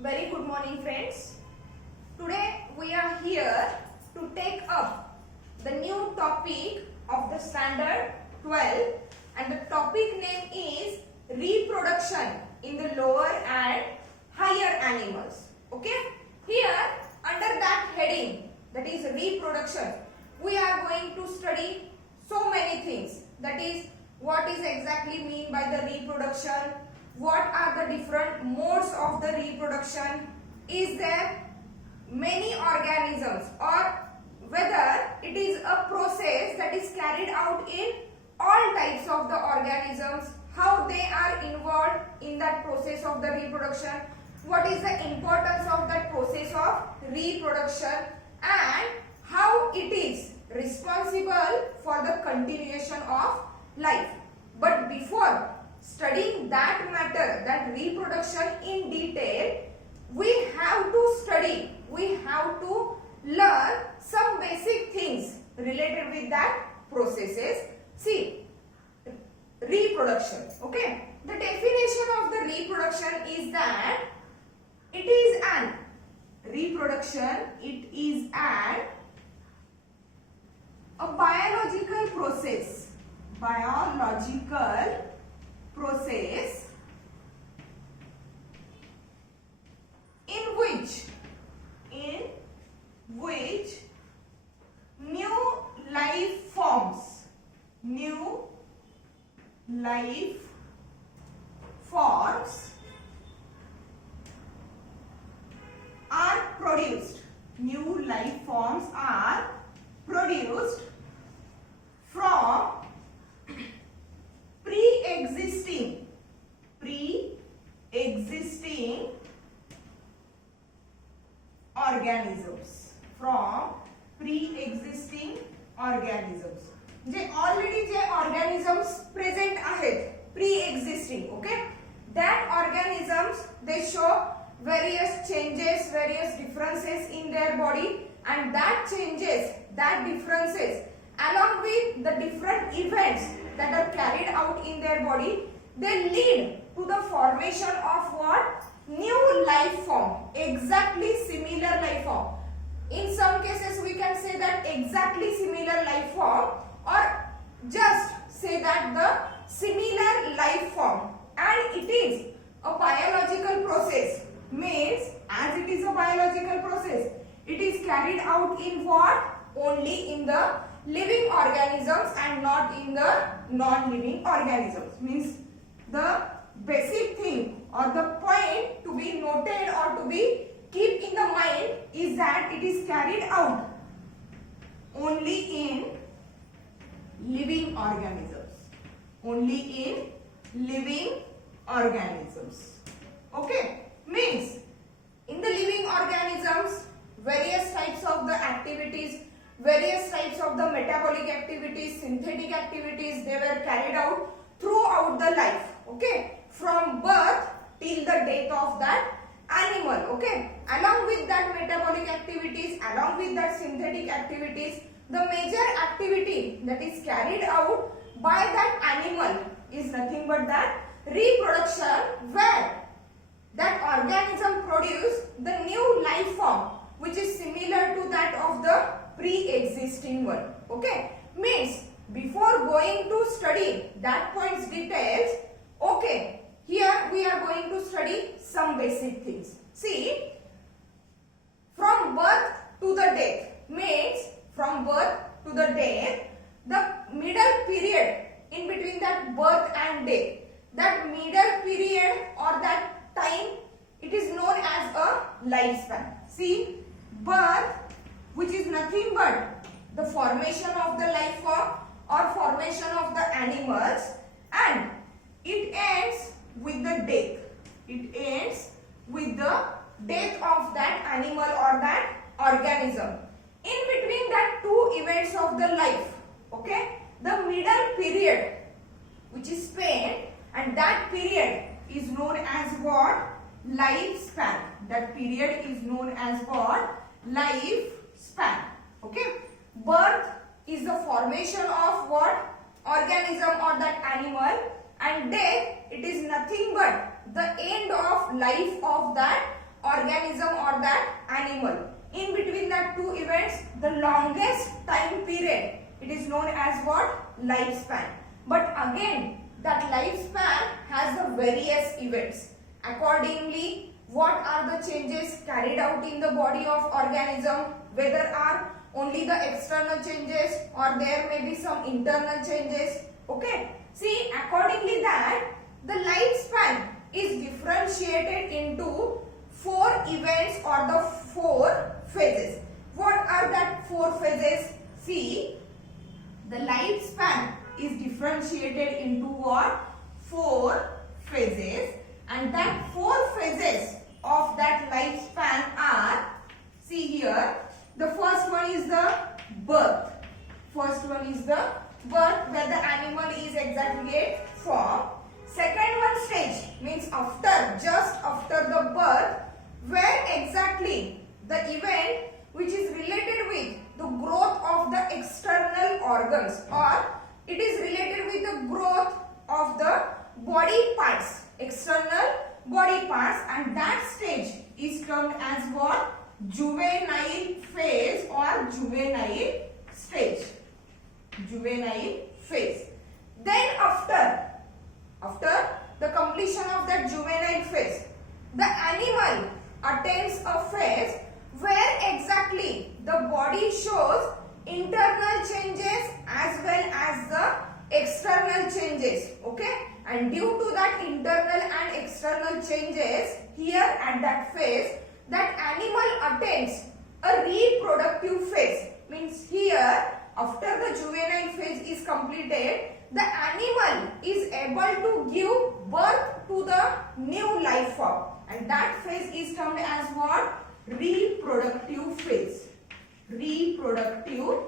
Very good morning, friends. Today we are here to take up the new topic of the standard 12, and the topic name is reproduction in the lower and higher animals. Okay? Here under that heading, that is reproduction, we are going to study so many things. That is, what is exactly mean by the reproduction, what are the different modes of the reproduction, is there many organisms, or whether it is a process that is carried out in all types of the organisms, how they are involved in that process of the reproduction, what is the importance of that process of reproduction, and how it is responsible for the continuation of life. But before studying that matter, that reproduction in detail, we have to learn some basic things related with that processes. See, reproduction. Okay, the definition of the reproduction is that it is an a biological process in which new life forms are produced. New life forms are produced from pre-existing organisms. J already J organisms present आहेत pre-existing, okay, that organisms they show various changes, various differences in their body, and that changes, that differences along with the different events that are carried out in their body, they lead to the formation of what? New life form, exactly similar life form. In some cases we can say that exactly similar life form, or just say that the similar life form, and it is a biological process. Means as it is a biological process, it is carried out in what? Only in the living organisms and not in the non-living organisms. Means the basic thing or the point to be noted or to be keep in the mind is that it is carried out only in living organisms. Okay, means in the living organisms various types of the activities, various types of the metabolic activities, synthetic activities, they were carried out throughout the life. Okay, from birth till the death of that animal. Okay, along with that metabolic activities, along with that synthetic activities, the major activity that is carried out by that animal is nothing but that reproduction, where that organism produce the new life form which is similar to that of the pre-existing one. Okay, means before going to study that points details, okay, here we are going to study some basic things. See, from birth to the death, means from birth to the death, the middle period in between that birth and death, that middle period or that time, it is known as a lifespan. See, birth, which is nothing but the formation of the life form or formation of the animals, and it ends with the death. It ends with the death of that animal or that organism. In between that two events of the life, okay, the middle period which is spent, and that period is known as what? Lifespan. That period is known as what? Lifespan. Okay, birth is the formation of what? Organism or that animal, and death, it is nothing but the end of life of that organism or that animal. In between that two events, the longest time period, it is known as what? Lifespan. But again, that lifespan has the various events. Accordingly, what are the changes carried out in the body of organism, whether are only the external changes or there may be some internal changes. Okay. See, accordingly that the lifespan is differentiated into 4 events or the 4 phases. What are that 4 phases? See, the lifespan is differentiated into what? 4 phases, and that 4 phases of that lifespan are, see here, the first one is the birth. First one is the birth, where the animal is exactly formed. Second one stage means after, just after the birth, where exactly the event which is related with the growth of the external organs, or it is related with the growth of the body parts, external body parts, and that stage is termed as what? Juvenile phase or juvenile stage. Juvenile phase. Then after the completion of that juvenile phase, the animal attains a phase where exactly the body shows internal changes as well as the external changes. Okay, and due to that internal and external changes, here at that phase, that animal attains a reproductive phase. Means here, after the juvenile phase is completed, the animal is able to give birth to the new life form, and that phase is termed as what? Reproductive phase. Reproductive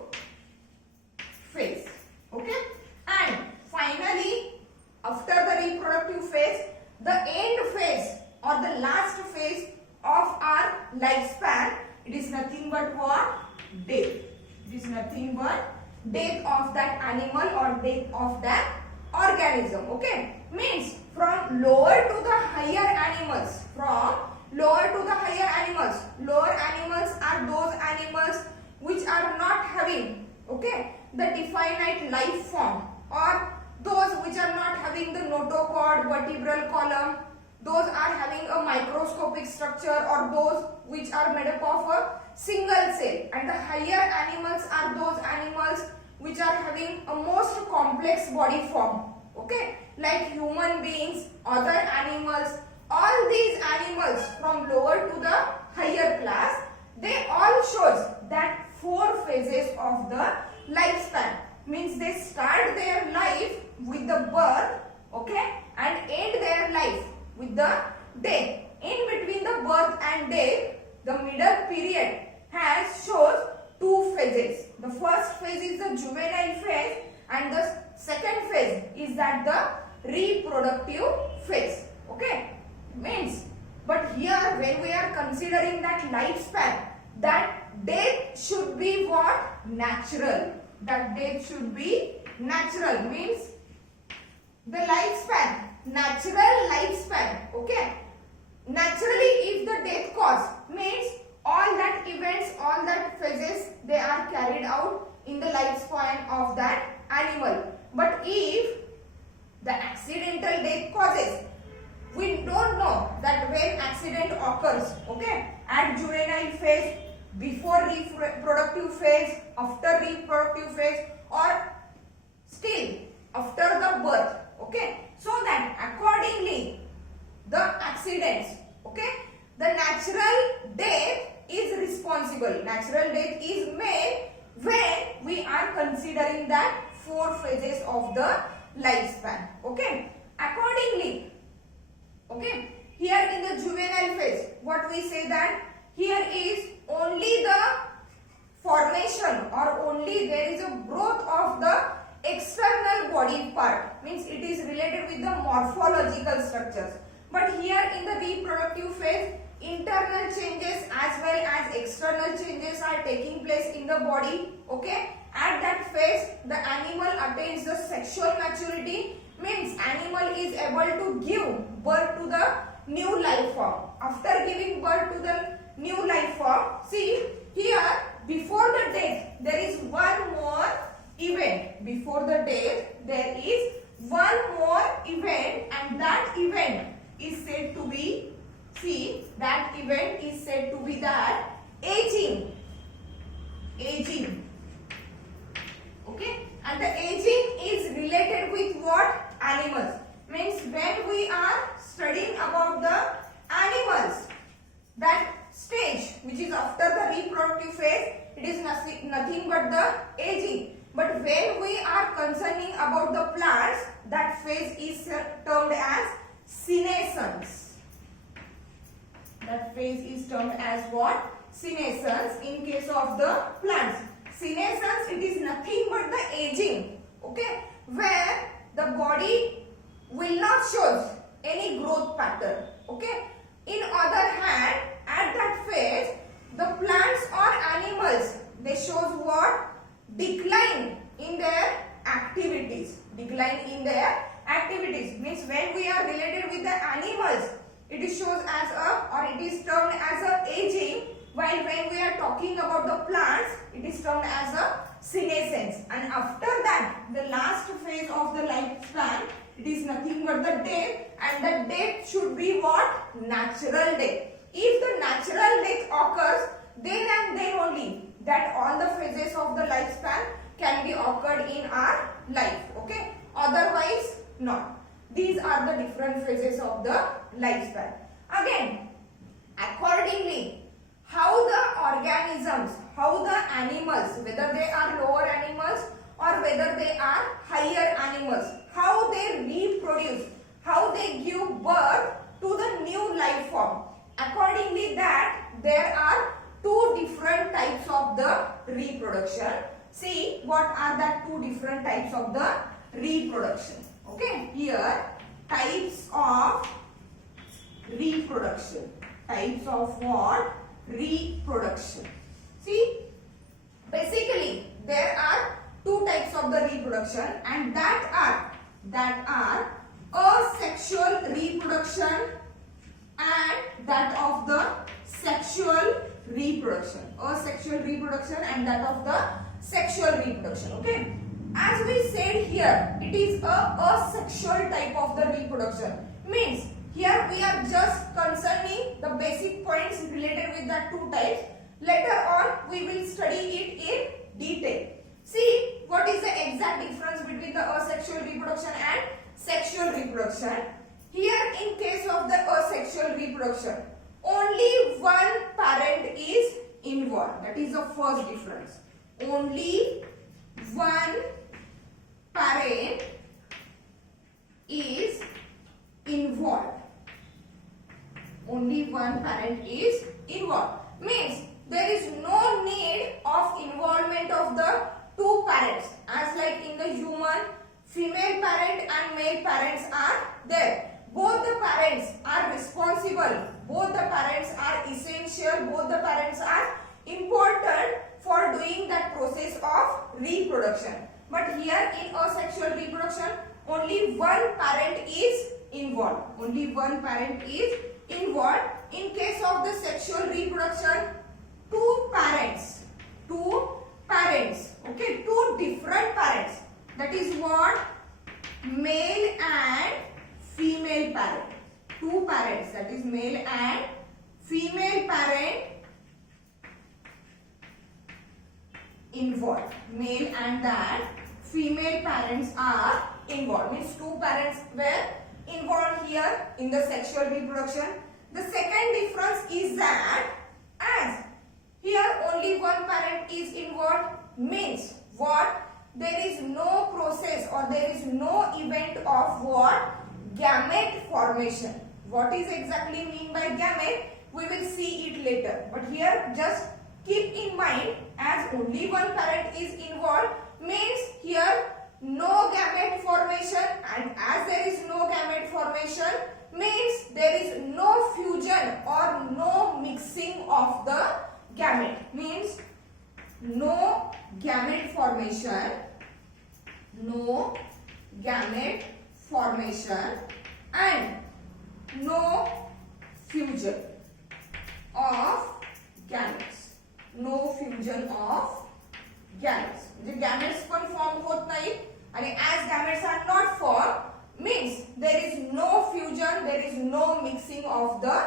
phase. Okay, and finally, after the reproductive phase, the end phase or the last phase of our lifespan, it is nothing but what? Death. It is nothing but death of that animal or death of that organism. Okay, means from lower to the higher animals, from lower to the higher animals. Lower animals are those animals which are not having, okay, the definite life form, or those which are not having the notochord, vertebral column, those are having a microscopic structure, or those which are made up of a single cell. And the higher animals are those animals which are having a most complex body form, okay, like human beings, other animals. All these animals from lower to the higher class, they all shows that 4 phases of the lifespan. Means they start their life with the birth, okay, and end their life with the death. In between the birth and death, the middle period shows 2 phases. The first phase is the juvenile phase, and the second phase is that the reproductive phase. Okay, means, but here when we are considering that lifespan, that death should be what? Natural. That death should be natural. Means the lifespan, natural lifespan. Okay, naturally if the death cause, means all that events, all that phases, they are carried out in the lifespan of that animal. But if the accidental death causes, we don't know that when accident occurs, okay, at juvenile phase, before reproductive phase, after reproductive phase, or still after the birth. Okay, so that accordingly the accidents, okay, the natural death is responsible. Natural death is made when we are considering that 4 phases of the lifespan. Okay, accordingly, okay, here in the juvenile phase, what we say that here is only the formation, or only there is a growth of the external body part, means it is related with the morphological structures. But here in the reproductive phase, internal changes as well as external changes are taking place in the body. Okay, at that phase the animal attains the sexual maturity, means animal is able to give birth to the new life form. After giving giving birth to the new life form. See here, before the death there is one more event. Before the death there is one more event, and that event is said to be, see, that event is said to be that aging. Aging. Okay, and the aging is related with what? Animals. Means when we are studying about the animals, that stage which is after the reproductive phase, it is nothing but the aging. But when we are concerning about the plants, that phase is termed as senescence. That phase is termed as what? Senescence in case of the plants. Senescence, it is nothing but the aging, okay, where the body will not show any growth pattern, okay. In other hand, at that phase, the plants or animals, they shows what? Decline in their activities. Decline in their activities means when we are related with the animals, it is shows as a, or it is termed as a aging, while when we are talking about the plants, it is termed as a senescence. And after that, the last phase of the lifespan, it is nothing but the death, and the death should be what? Natural death. If the natural death occurs, then and then only that all the phases of the lifespan can be occurred in our life, okay. Otherwise not. These are the different phases of the lifespan. Again, accordingly, how the organisms, how the animals, whether they are lower animals or whether they are higher animals, how they reproduce, how they give birth to the new life form. Accordingly, that there are two different types of the reproduction. See what are the two different types of the reproduction. Okay, here types of reproduction. Types of what? Reproduction. See, basically there are two types of the reproduction, and that are asexual reproduction and that of the sexual reproduction. Asexual reproduction and that of the sexual reproduction. Okay, as we said here, it is a asexual type of the reproduction. Means here we are just concerning the basic points related with the two types. Later on we will study it in detail. See what is the exact difference between the asexual reproduction and sexual reproduction. Here in case of the asexual reproduction, only one parent is involved. That is the first difference. Only one parent is involved. Only one parent is involved. Means there is no need of involvement of the two parents, as like in the human, female parent and male parents are there. Both the parents are responsible, both the parents are essential, both the parents are important for doing that process of reproduction. But here in asexual reproduction, only one parent is involved. Only one parent is involved. In case of the sexual reproduction, two parents, okay, two different parents. That is what? Male and female parent. Two parents, that is male and female parent involved. Male and that female parents are involved. Means two parents were involved here in the sexual reproduction. The second difference is that as here only one parent is involved, means what? There is no process or there is no event of what? Gamete formation. What is exactly mean by gamete? We will see it later. But here just keep in mind, as only one parent is involved, means here no gamete formation, and as there is no gamete formation, means there is no fusion or no mixing of the gamete. Means no gamete formation, no gamete formation and no fusion. of gametes. No fusion of gametes. म्हणजे gametes पण form होत नाही आणि as gametes are not formed means there is no fusion, there is no mixing of the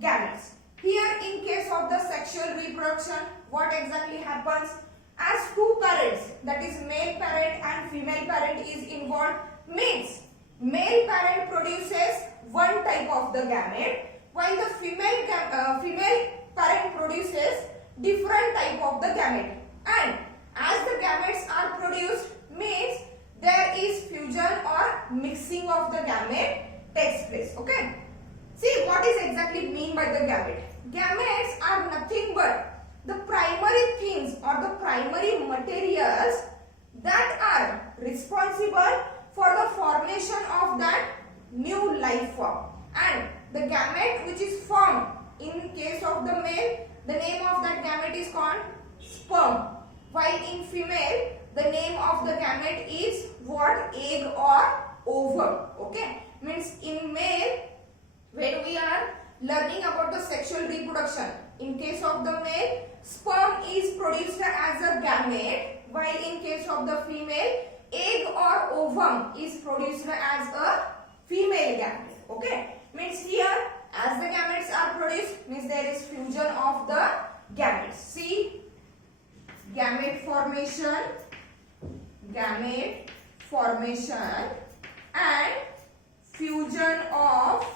gametes. Here in case of the sexual reproduction, what exactly happens? As two parents, that is male parent and female parent is involved means male parent produces one type of the gamete while the female parent produces different type of the gamete, and as the gametes are produced means there is fusion or mixing of the gamete takes place. Okay, see what is exactly mean by the gamete. Gametes are nothing but the primary things or the primary materials that are responsible for the formation of that new life form, and the gamete which is formed in case of the male, the name of that gamete is called sperm, while in female the name of the gamete is what? Egg or ovum. Okay, means in male when we are learning about the sexual reproduction, in case of the male sperm is produced as a gamete, while in case of the female egg or ovum is produced as a female gamete. Okay, means here as the gametes are produced means there is fusion of the gametes. See, gamete formation and fusion of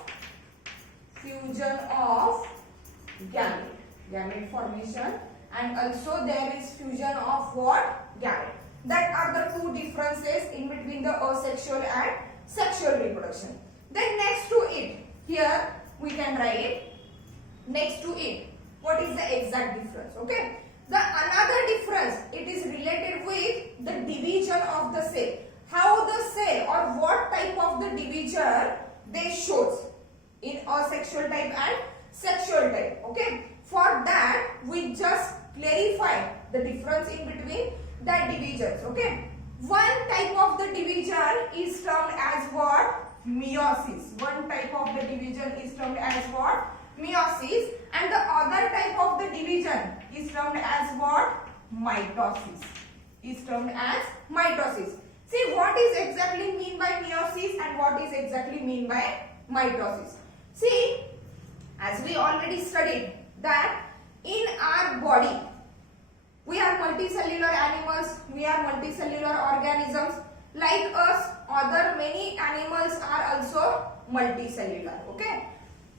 gamete formation, and also there is fusion of what? Gamete. That are the two differences in between the asexual and sexual reproduction. Then next to it, here we can write next to it what is the exact difference. Okay, the another difference, it is related with the division of the cell, how the cell or what type of the division they shows in asexual type and sexual type. Okay, for that we just clarify the difference in between that divisions. Okay, one type of the division is termed as what? Meiosis. One type of the division is termed as what? Meiosis, and the other type of the division is termed as what? Mitosis. See what is exactly mean by meiosis and what is exactly mean by mitosis. See, as we already studied that in our body we are multicellular animals, we are multicellular organisms. Like us, other many animals are also multicellular. Okay,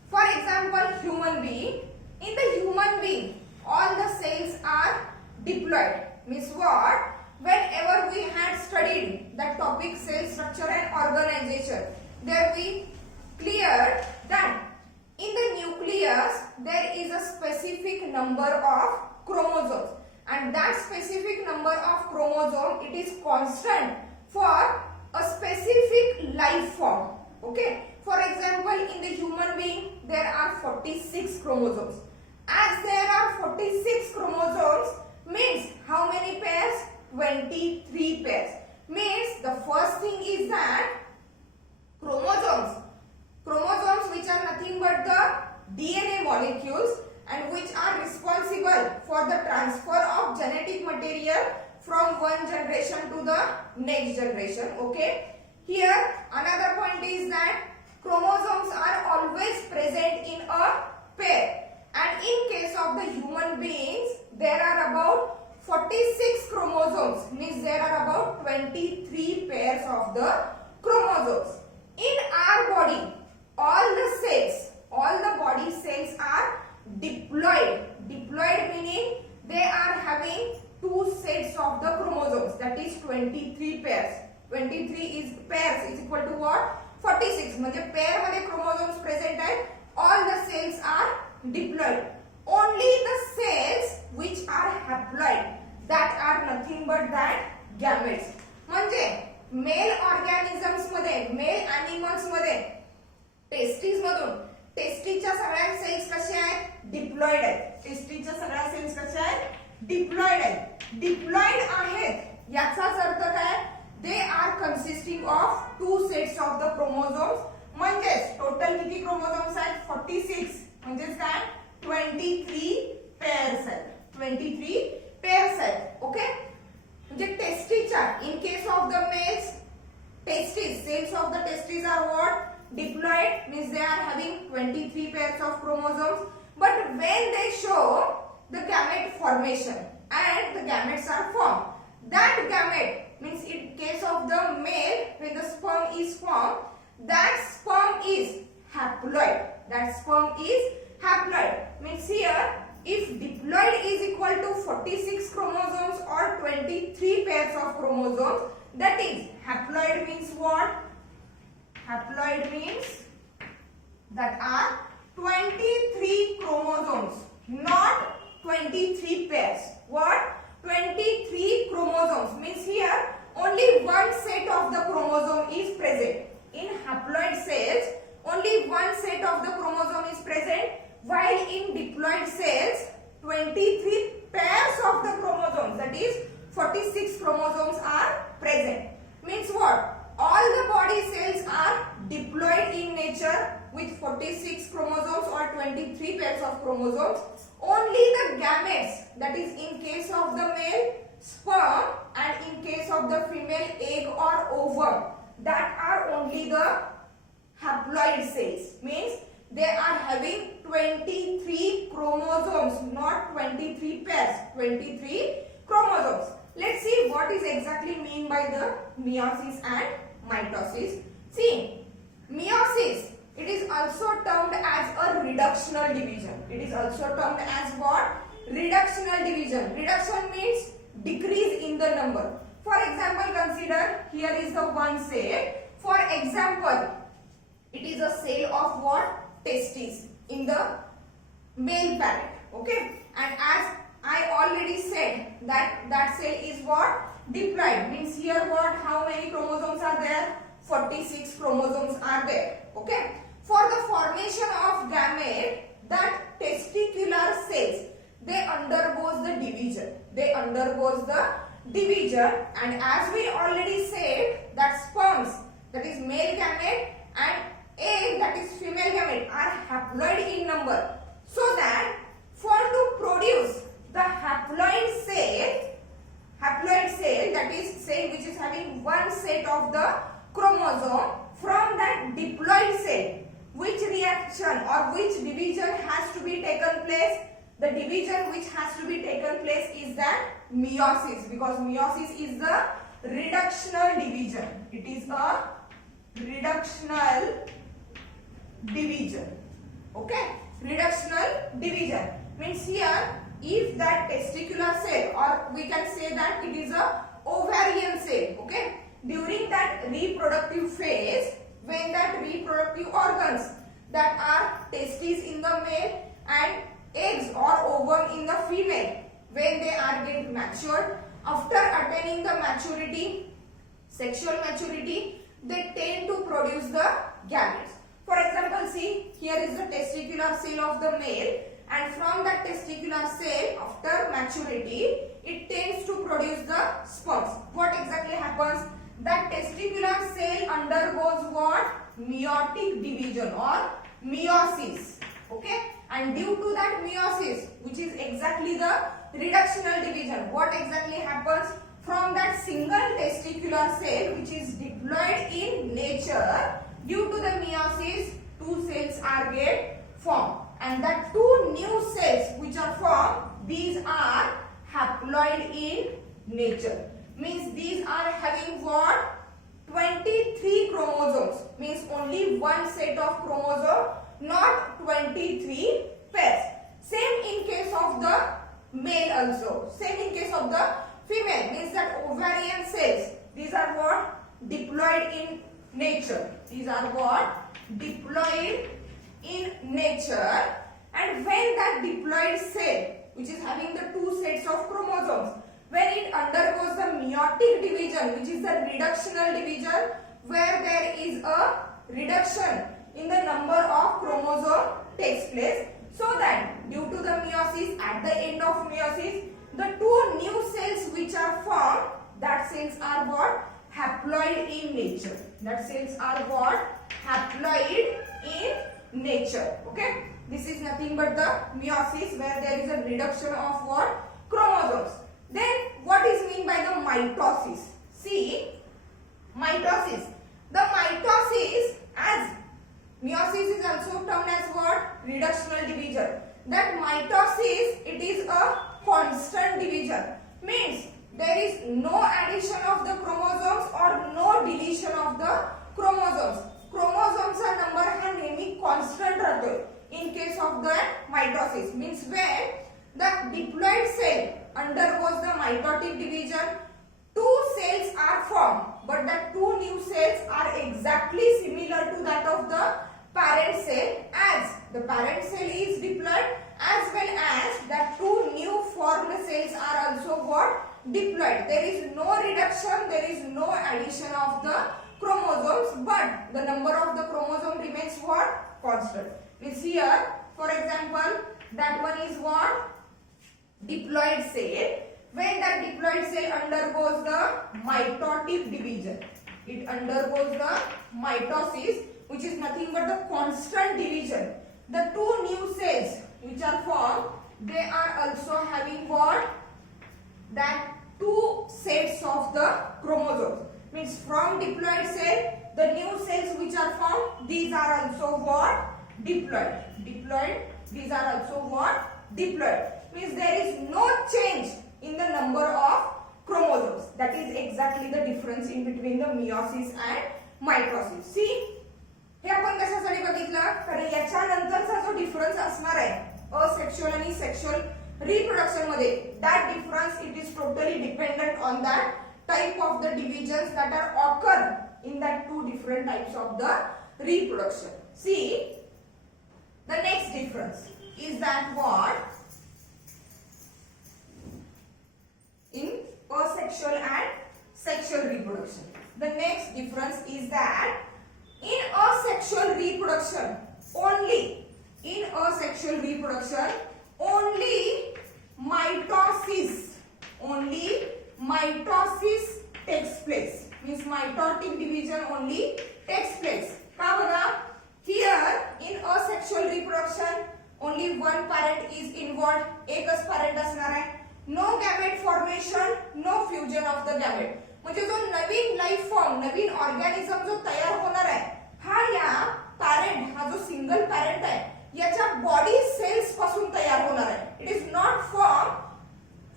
for example, human being. In the human being, all the cells are diploid. Means what? Whenever we had studied the topic cell structure and organization, there we cleared that in the nucleus there is a specific number of chromosomes, and that specific number of chromosome, it is constant for a specific life form. Okay, for example, in the human being there are 46 chromosomes. As there are 46 chromosomes means how many pairs? 23 pairs. Means the first thing is that chromosomes which are nothing but the DNA molecules and which are responsible for the transfer of genetic material from one generation to the next generation. Okay, here another point is that chromosomes are always present in a pair, and in case of the human beings there are about 46 chromosomes, means there are about 23 pairs of the chromosomes. In our body, all the body cells are diploid. Diploid meaning they are having two sets of the chromosomes, that is 23 pairs. 23 is pairs is equal to what? 46. म्हणजे pair मध्ये chromosomes present आहेत. All the cells are diploid. Only the cells which are haploid, that are nothing but that gametes. म्हणजे mail organisms मध्ये, male animals मध्ये testis मधून टेस्टिसच्या सगळ्या sales कशा आहेत? डिप्लॉइड आहेत. टेस्टिसच्या सगळ्या सेल्स कशा आहेत? डिप्लॉइड आहेत. डिप्लॉइड आहेत याचाच अर्थ काय? They are consisting of two sets of the chromosomes. म्हणजेच टोटल किती क्रोमोझोम्स आहेत? 46. म्हणजेच काय? 23 pair cell, 23 pair cell. Okay, म्हणजे टेस्टीच्या in case of the males, testes, cells of the testes are what? Diploid, means they are having 23 pairs of chromosomes. But when they show the gamete formation and the gametes are formed, that gamete means in case of the male, when the sperm is formed, that sperm is haploid. That sperm is haploid. Means here, if diploid is equal to 46 chromosomes or 23 pairs of chromosomes, that is haploid means what? Haploid means that are 23 chromosomes, not 23 pairs. What? 23 chromosomes means here only one set of the chromosome is present. In haploid cells, only one set of the chromosome is present, while in diploid cells, 23 pairs of the chromosomes, that is 46 chromosomes are present. Means what? All the body cells are diploid in nature with 46 chromosomes or 23 pairs of chromosomes. Only the gametes, that is in case of the male sperm and in case of the female egg or ovum, that are only the haploid cells. Means they are having 23 chromosomes, not 23 pairs, 23 chromosomes. Let's see what is exactly mean by the meiosis and mitosis. See, meiosis, it is also termed as a reductional division. It is also termed as what? Reductional division. Reduction means decrease in the number. For example, consider here is the one cell. For example, it is a cell of what? Testes in the male parent. Okay, and as I already said that cell is what? Diploid. Means here what? How many chromosomes are there? 46 chromosomes are there. Okay. For the formation of gamete, that testicular cells, they undergoes the division. They undergoes the division, and as we already said that sperms, that is male gamete, and egg, that is female gamete, are haploid in number. So that for to produce the haploid cell, that is cell which is having one set of the chromosome, from that diploid cell, which reaction or which division has to be taken place? The division which has to be taken place is that meiosis, because meiosis is the reductional division. It is a reductional division. Okay, reductional division means here, if that testicular cell, or we can say that it is a ovarian cell, okay, during that reproductive phase, when that reproductive organs that are testes in the male and eggs or ovum in the female, when they are getting matured, after attaining the maturity, sexual maturity, they tend to produce the gametes. For example, see, here is the testicular cell of the male, and from that testicular cell, after maturity, it tends to produce the sperms. What exactly happens? That testicular cell undergoes what? Meiotic division or meiosis. Okay? And due to that meiosis, which is exactly the reductional division, what exactly happens? From that single testicular cell, which is diploid in nature, due to the meiosis, two cells are get formed. And that two new cells which are formed, these are haploid in nature. Means these are having what? 23 chromosomes. Means only one set of chromosome, not 23 pairs. Same in case of the male also. Same in case of the female. Means that ovarian cells, these are what? Diploid in nature. These are what? Diploid in nature. And when that diploid cell, which is having the two sets of chromosomes, when it undergoes the meiotic division, which is the reductional division, where there is a reduction in the number of chromosome takes place, so that due to the meiosis, at the end of meiosis, the two new cells which are formed, that cells are what? Haploid in nature. That cells are what? Haploid in nature. Okay. This is nothing but the meiosis, where there is a reduction of what? Chromosomes. Then what is mean by the mitosis? See, mitosis. The mitosis, as meiosis is also termed as what? Reductional division. That mitosis, it is a constant division. Means there is no addition of the chromosomes or no deletion of the chromosomes. क्रोमोझोमचा number हा नेहमी constant राहतोय in case of the mitosis. Means when the diploid cell undergoes the mitotic division, two cells are formed, but the two new cells are exactly similar to that of the parent cell, as the parent cell is diploid, as well as the two new formed cells are also what? Diploid. There is no reduction, there is no addition of the chromosomes, but the number of the chromosome remains what? Constant. Means here, for example, that one is what? Diploid cell. When that diploid cell undergoes the mitotic division, it undergoes the mitosis, which is nothing but the constant division. The two new cells which are formed, they are also having what? That two sets of the chromosomes. Means from diploid cell, the new cells which are formed, these are also what? Diploid. Diploid. These are also what? Diploid. Means there is no change in the number of chromosomes. That is exactly the difference in between the meiosis and mitosis. See, हे आपण कशासाठी बघितलं? कारण याच्यानंतरचा जो difference असणार आहे asexual आणि sexual reproduction मध्ये, that difference it is totally dependent on that type of the divisions that are occur in that two different types of the reproduction. See, the next difference is that what? In asexual and sexual reproduction. The next difference is that in asexual reproduction, only mitosis takes place. Means mitotic division only takes place. का बघा? Here in asexual reproduction only one parent is involved. एकच parent असणार आहे. No gamete formation, no fusion of the gamete. म्हणजे जो नवीन life form, नवीन organism जो तयार होणार आहे, हा या पॅरेंट, हा जो सिंगल पॅरेंट आहे याच्या बॉडी सेल्स पासून तयार होणार आहे. It is not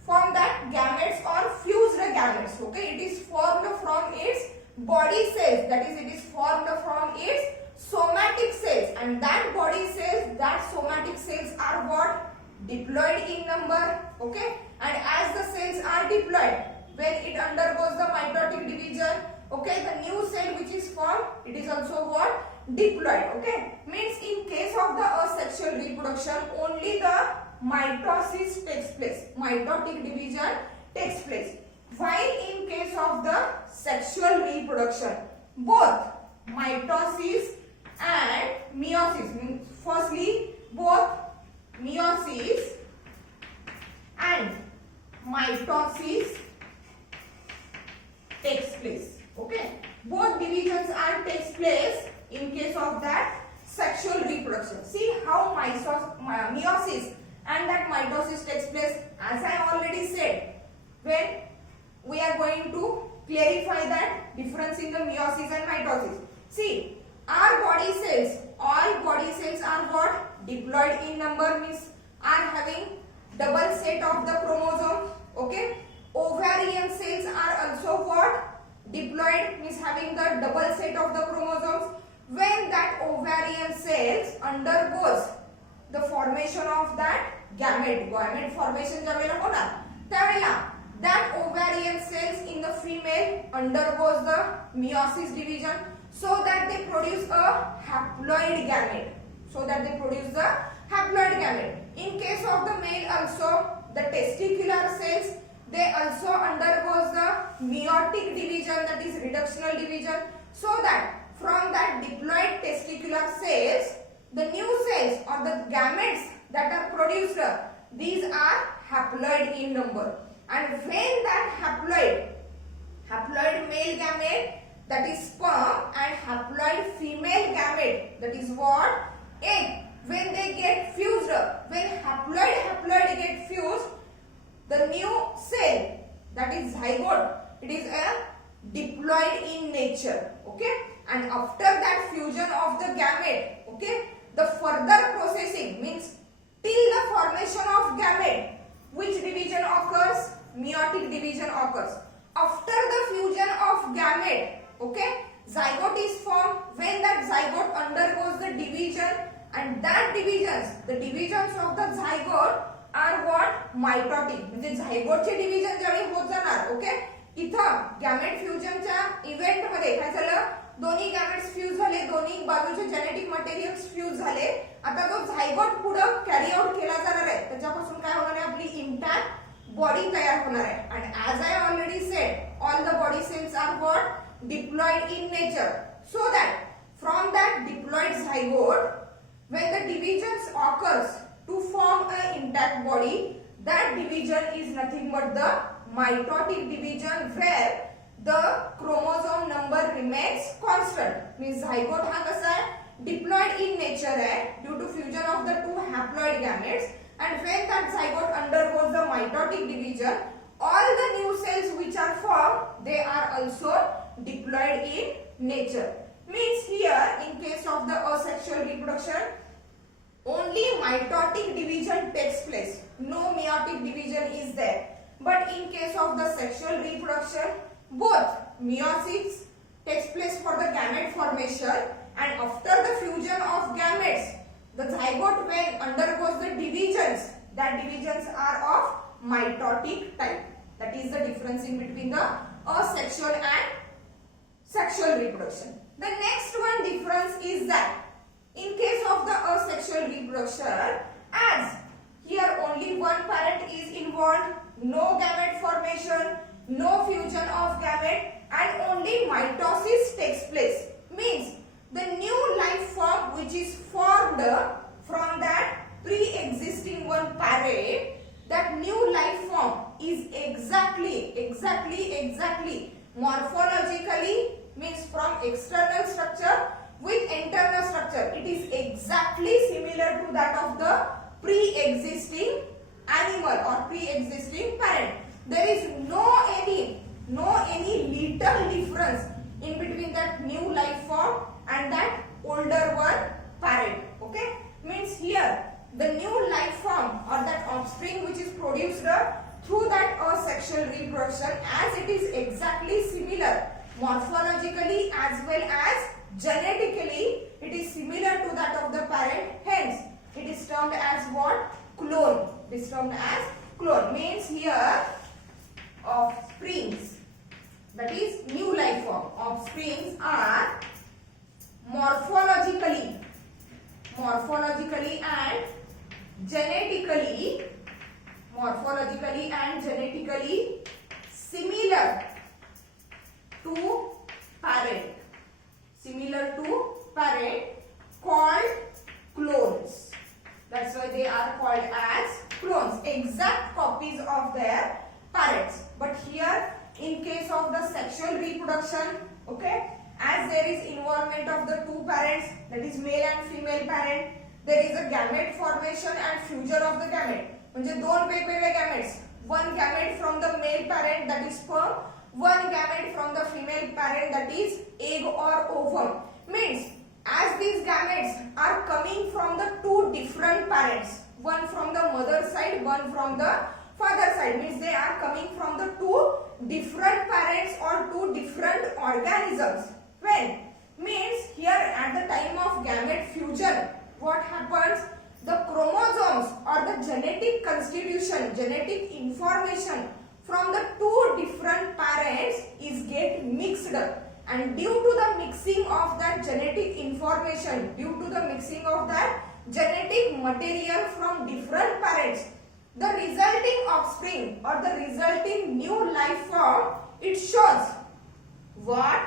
from that gametes or fused gametes. Okay, it is formed from its body cells, that is it is formed from its somatic cells, and that body cells, that somatic cells are what? Diploid in number. Okay, and as the cells are diploid, when it undergoes the mitotic division, okay, the new cell which is formed, it is also what? Diploid. Okay, means in case of the asexual reproduction only the mitosis takes place, mitotic division takes place, while in case of the sexual reproduction both mitosis and meiosis, means firstly both meiosis and mitosis takes place. Okay, both divisions are takes place in case of that sexual reproduction. See how meiosis and that mitosis takes place. As I already said, when we are going to clarify that difference in the meiosis and mitosis. See, our body cells, all body cells are what? Diploid in number, means are having double set of the chromosomes. Okay, ovarian cells are also what? Diploid, means having the double set of the chromosomes. When that ovarian cells undergoes the formation of that gamete formation ज्यावेळेला होणार त्यावेळेला that ovarian cells in the female undergoes the meiosis division, so that they produce a haploid gamete. In case of the male also, the testicular cells, they also undergoes the meiotic division, that is reductional division, so that from that diploid testicular cells, the new cells or the gametes that are produced, these are haploid in number. And when that haploid male gamete, that is sperm, and haploid female gamete, that is what? Egg, when they get fused, when haploid get fused, the new cell, that is zygote, it is a diploid in nature. Okay, and after that fusion of the gamete, okay, the further processing means till the formation of gamete, which division occurs? Meiotic division occurs. After the fusion of gamete, okay, zygote is formed. When that zygote undergoes the division, and that the divisions of the zygote are what? Mitotic. म्हणजे झायगोटचे division ज्यावेळी होत जाणार, okay, इथं gamete फ्युजनच्या event मध्ये काय झालं? दोन्ही gametes fuse झाले, दोन्ही बाजूचे जेनेटिक मटेरियल्स फ्यूज झाले. आता जो झायगोट पुढे कॅरी आउट केला जाणार आहे, त्याच्यापासून काय होणार आहे? आपली इंटॅक्ट बॉडी तयार होणार आहे. And as I already said, all the body cells are what? Diploid in nature. So that from that diploid zygote, when the divisions occurs to form an intact body, that division is nothing but the mitotic division, where the chromosome number remains constant. Means zygote हा कसा आहे? Diploid in nature है due to fusion of the two haploid gametes, and when that zygote undergoes the mitotic division, all the new cells which are formed, they are also diploid in nature. Means here in case of the asexual reproduction, only mitotic division takes place, no meiotic division is there. But in case of the sexual reproduction, both meiosis takes place for the gamete formation, and after the fusion of gametes, the zygote when undergoes the divisions, that divisions are of mitotic type. That is the difference in between the asexual and sexual reproduction. The next one difference is that in case of the asexual reproduction, as here only one parent is involved, no gamete formation, no fusion of gamete, and only mitosis takes place. Means the new life form which is formed from that pre-existing one parent, that new life form is exactly morphologically, means from external structure with internal structure, it is exactly similar to that of the pre-existing animal or pre-existing parent. There is no any little difference in between that new life form and that older one parent. Okay, means here the new life form or that offspring which is produced through that asexual reproduction, as it is exactly similar morphologically as well as genetically, it is similar to that of the parent, hence it is termed as what? Clone. It is termed as clone. Means here offsprings, that is new life form, offsprings are morphologically and genetically similar to parent called clones. That's why they are called as clones, exact copies of their parents. But here in case of the sexual reproduction, okay, as there is involvement of the two parents, that is male and female parent, there is a gamete formation and fusion of the gamete. म्हणजे दोन वेगवेगळे gametes, one gamete from the male parent, that is sperm, one gamete from the female parent, that is egg or ovum. Means as these gametes are coming from the two different parents, one from the mother side, one from the father side, means they are coming from the two different parents or two different organisms. When means here at the time of gamete fusion, what happens? The chromosomes or the genetic constitution, genetic information from the two different parents is get mixed, and due to the mixing of that genetic information, due to the mixing of that genetic material from different parents, the resulting offspring or the resulting new life form, it shows what?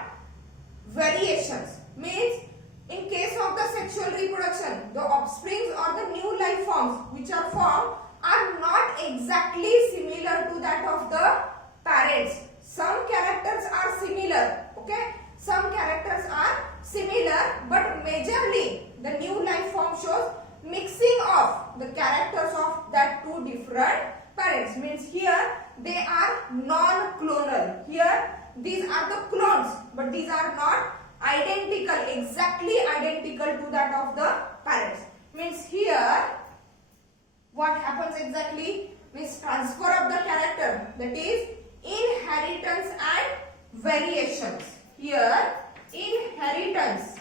Variations. Means in case of the sexual reproduction, the offsprings or the new life forms which are formed are not exactly similar to that of the parents. Some characters are similar, okay? Some characters are similar, but majorly the new life form shows mixing of the characters of that two different parents. Means here they are non-clonal. Here these are the clones, but these are not identical, exactly identical to that of the parents. Means here what happens exactly? Means transfer of the character, that is inheritance and variations. Here inheritance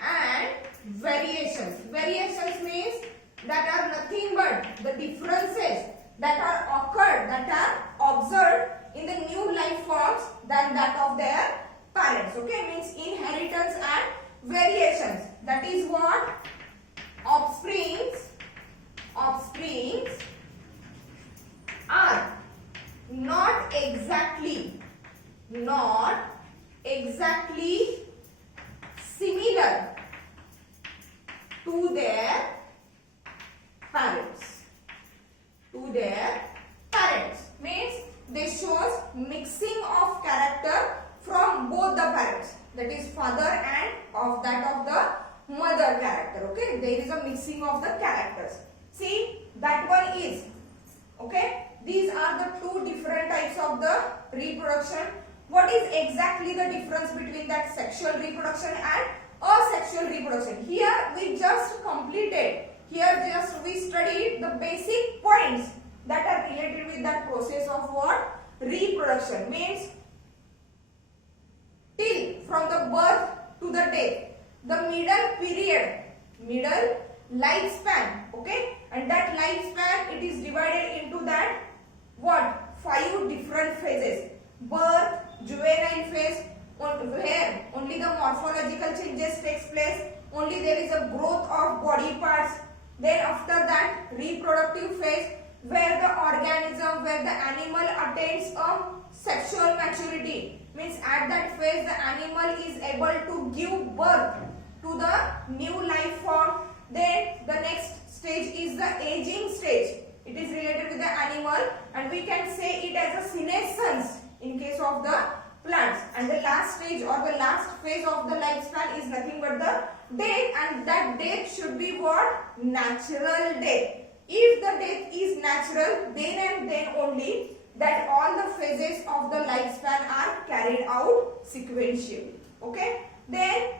and variations. Variations means that are nothing but the differences that are occurred, that are observed in the new life forms than that of their parents. Okay, means inheritance and variations. That is what offsprings are not exactly similar to their parents. Means they shows mixing of character from both the parents, that is father and of that of the mother character. Okay, there is a mixing of the characters. See, that one is okay. These are the two different types of the reproduction. What is exactly the difference between that sexual reproduction and asexual reproduction? Here we just completed. Here just we studied the basic points that are related with that process of what? Reproduction. Means till from the birth to the death, the middle period, middle lifespan, okay, and that lifespan it is divided into that what? 5 different phases. Birth, juvenile phase, where only the morphological changes takes place, only there is a growth of body parts. Then after that reproductive phase, where the organism, where the animal attains a sexual maturity. Means at that phase the animal is able to give birth to the new life form. Then the next stage is the aging stage. It is related with the animal, and we can say it as a senescence in case of the plants. And the last stage or the last phase of the lifespan is nothing but the death, and that death should be what? Natural death. If the death is natural, then and then only that all the phases of the lifespan are carried out sequentially. Okay. Then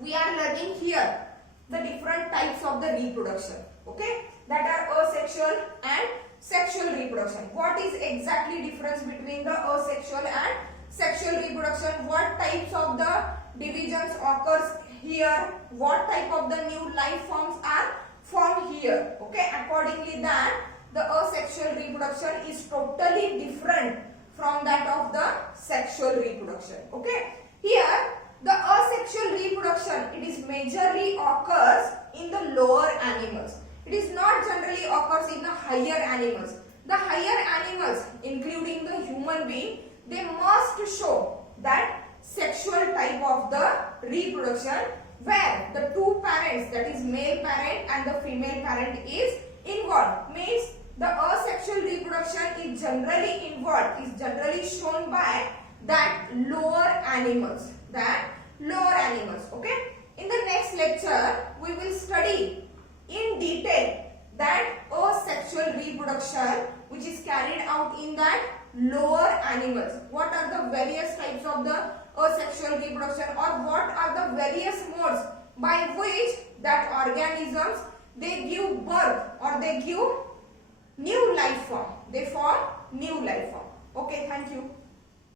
we are learning here the different types of the reproduction. Okay. That are asexual and sexual reproduction. What is exactly difference between the asexual and sexual reproduction? What types of the divisions occurs here? What type of the new life forms are formed here? Okay, accordingly that the asexual reproduction is totally different from that of the sexual reproduction. Okay, here the asexual reproduction, it is majorly occurs in the lower animals. It is not generally occurs in the higher animals. The higher animals, including the human being, they must show that sexual type of the reproduction where the two parents, that is male parent and the female parent, is involved. Means the asexual reproduction is generally involved, is generally shown by that lower animals. Okay. In the next lecture, we will study in detail that asexual reproduction which is carried out in that lower animals. What are the various types of the asexual reproduction, or what are the various modes by which that organisms they give birth or they give new life form. They form new life form. Okay, thank you.